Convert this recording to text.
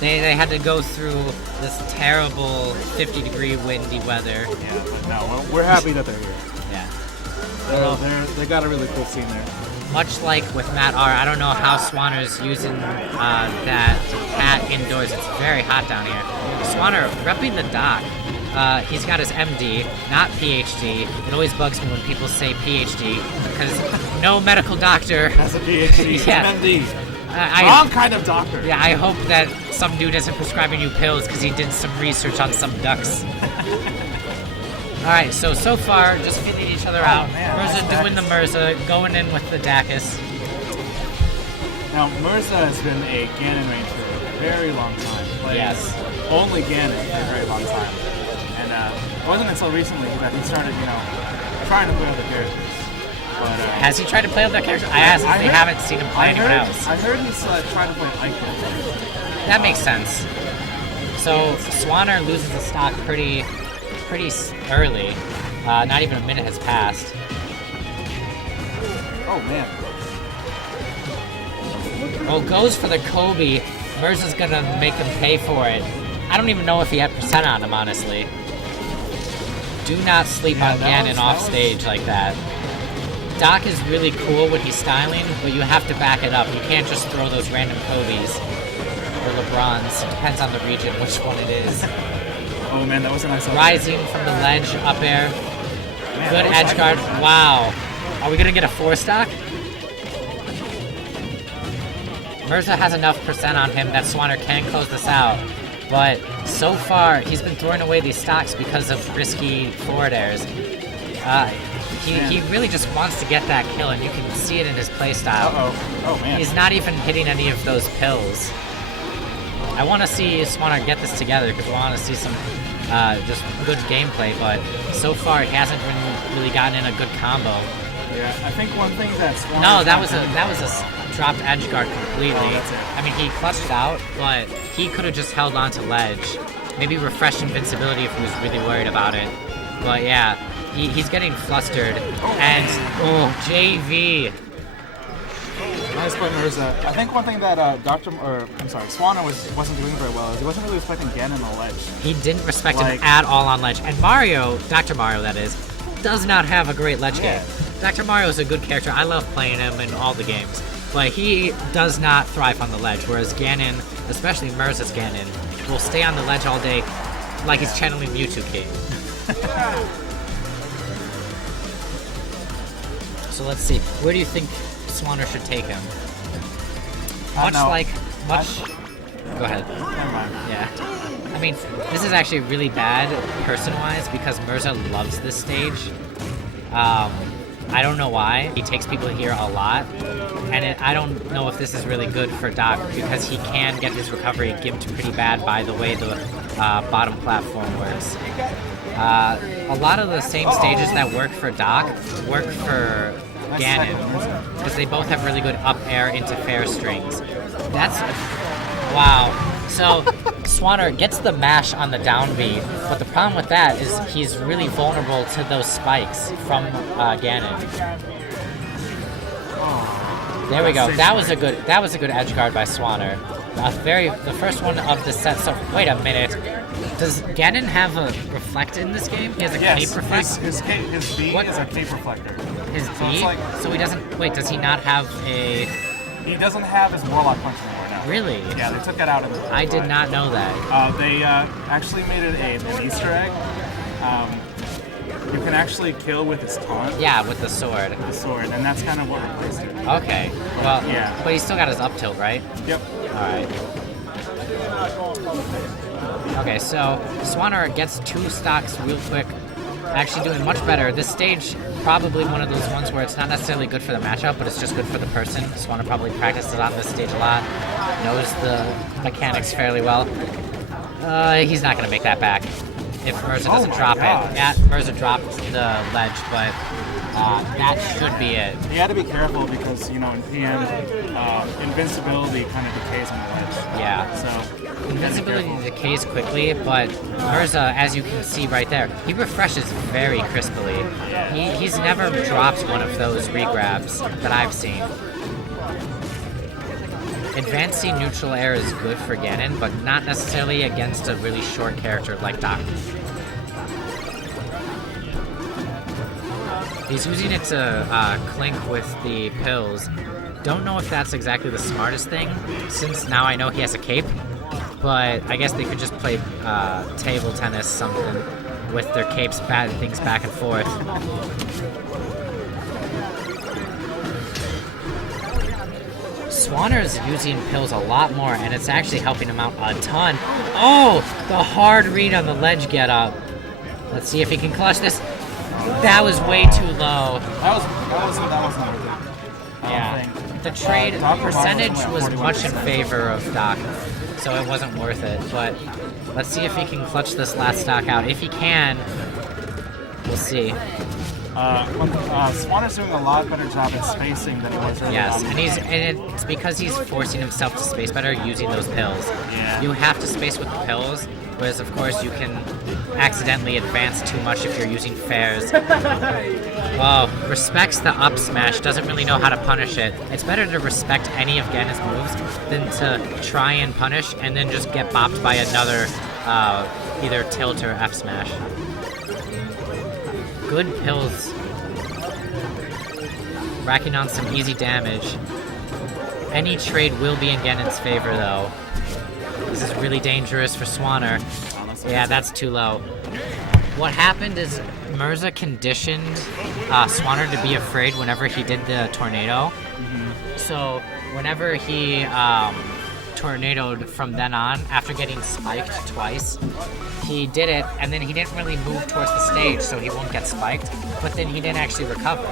They had to go through this terrible 50-degree windy weather. Yeah, but no, we're happy that they're here. Yeah. They got a really cool scene there. Much like with Matt R, I don't know how Swanner's using that hat indoors. It's very hot down here. Swanner repping the doc. He's got his MD, not PhD. It always bugs me when people say PhD because no medical doctor has a PhD. Yeah. MD. Wrong kind of doctor. Yeah, I hope that some dude isn't prescribing you pills because he did some research on some ducks. Alright, so far, just fitting each other out. Man, Merza doing the Merza, going in with the Dacus. Now, Merza has been a Ganon range for a very long time. Yes. Only Ganon for a very long time. And it wasn't until recently that he started, trying to play other characters. But, has he tried to play other characters? I haven't seen him play anyone else. I heard he's trying to play Ike. That makes sense. So, Swanner loses the stock pretty early. Not even a minute has passed. Oh, man. Well, goes for the Kobe. Merza's gonna make him pay for it. I don't even know if he had percent on him, honestly. Do not sleep on Ganon off stage like that. Doc is really cool when he's styling, but you have to back it up. You can't just throw those random Kobe's or LeBrons. It depends on the region, which one it is. Oh man, that was a nice up Rising from the ledge, up air. Man, good edge guard. Wow. Are we gonna get a 4-stock? Merza has enough percent on him that Swanner can close this out. But so far, he's been throwing away these stocks because of risky forward airs. He really just wants to get that kill, and you can see it in his playstyle. Oh man. He's not even hitting any of those pills. I want to see Swanner get this together because I want to see some just good gameplay, but so far he hasn't really gotten in a good combo. Yeah, I think one thing that Swanner... No, that was a dropped edge guard completely. Oh, that's it. I mean, he clutched it out, but he could have just held on to ledge. Maybe refresh invincibility if he was really worried about it. But yeah, he's getting flustered. JV. Nice play, Merza. I think one thing that Swanner wasn't doing very well is he wasn't really respecting Ganon on the ledge. He didn't respect him at all on ledge. And Mario, Dr. Mario that is, does not have a great ledge game. Dr. Mario is a good character. I love playing him in all the games. But he does not thrive on the ledge, whereas Ganon, especially Merza's Ganon, will stay on the ledge all day like he's channeling Mewtwo King. So let's see. Where do you think Swanner should take him? Go ahead. Never mind. Yeah. I mean, this is actually really bad person-wise because Merza loves this stage. I don't know why. He takes people here a lot. And I don't know if this is really good for Doc because he can get his recovery gimped pretty bad by the way the bottom platform works. A lot of the same stages that work for Doc work for Ganon because they both have really good up air into fair strings. Wow. So Swanner gets the mash on the down B, but the problem with that is he's really vulnerable to those spikes from Ganon. There we go. That was a good edge guard by Swanner. The first one of the set. So wait a minute. Does Ganon have a reflect in this game? He has a cape reflect? His B is a cape reflector. His B? So he doesn't... Wait, does he not have a... He doesn't have his Warlock Punch anymore now. Really? Yeah, they took that out. I did not know that. They actually made it an Easter egg. You can actually kill with his taunt. Yeah, with the sword. With the sword, and that's kind of what replaced it. Okay. Well, yeah. But he's still got his up tilt, right? Yep. Alright. Okay, so Swanner gets 2 stocks real quick. Actually doing much better. This stage, probably one of those ones where it's not necessarily good for the matchup, but it's just good for the person. Swanner probably practices on this stage a lot, knows the mechanics fairly well. He's not going to make that back if Merza doesn't drop it. Yeah, Merza dropped the ledge, but that should be it. You had to be careful because, in PM, invincibility kind of decays on the ledge. Yeah. So invincibility decays quickly, but Merza, as you can see right there, he refreshes very crisply. He's never dropped one of those regrabs that I've seen. Advanced C neutral air is good for Ganon, but not necessarily against a really short character like Doc. He's using it to clink with the pills. Don't know if that's exactly the smartest thing, since now I know he has a cape, but I guess they could just play table tennis something with their capes, batting things back and forth. Swanner's using pills a lot more, and it's actually helping him out a ton. Oh, the hard read on the ledge get up. Let's see if he can clutch this. That was way too low. That wasn't Yeah, the trade percentage was much in favor of Doc, so it wasn't worth it. But let's see if he can clutch this last stock out. If he can, we'll see. Swanner's doing a lot better job at spacing than he was earlier. Yes, and it's because he's forcing himself to space better using those pills. Yeah. You have to space with the pills, whereas of course you can accidentally advance too much if you're using fairs. Whoa, respects the up smash, doesn't really know how to punish it. It's better to respect any of Ganon's moves than to try and punish and then just get bopped by another either tilt or F smash. Good pills. Racking on some easy damage. Any trade will be in Ganon's favor, though. This is really dangerous for Swanner. Yeah, that's too low. What happened is Merza conditioned Swanner to be afraid whenever he did the tornado. So whenever he tornadoed from then on, after getting spiked twice, he did it, and then he didn't really move towards the stage, so he won't get spiked, but then he didn't actually recover.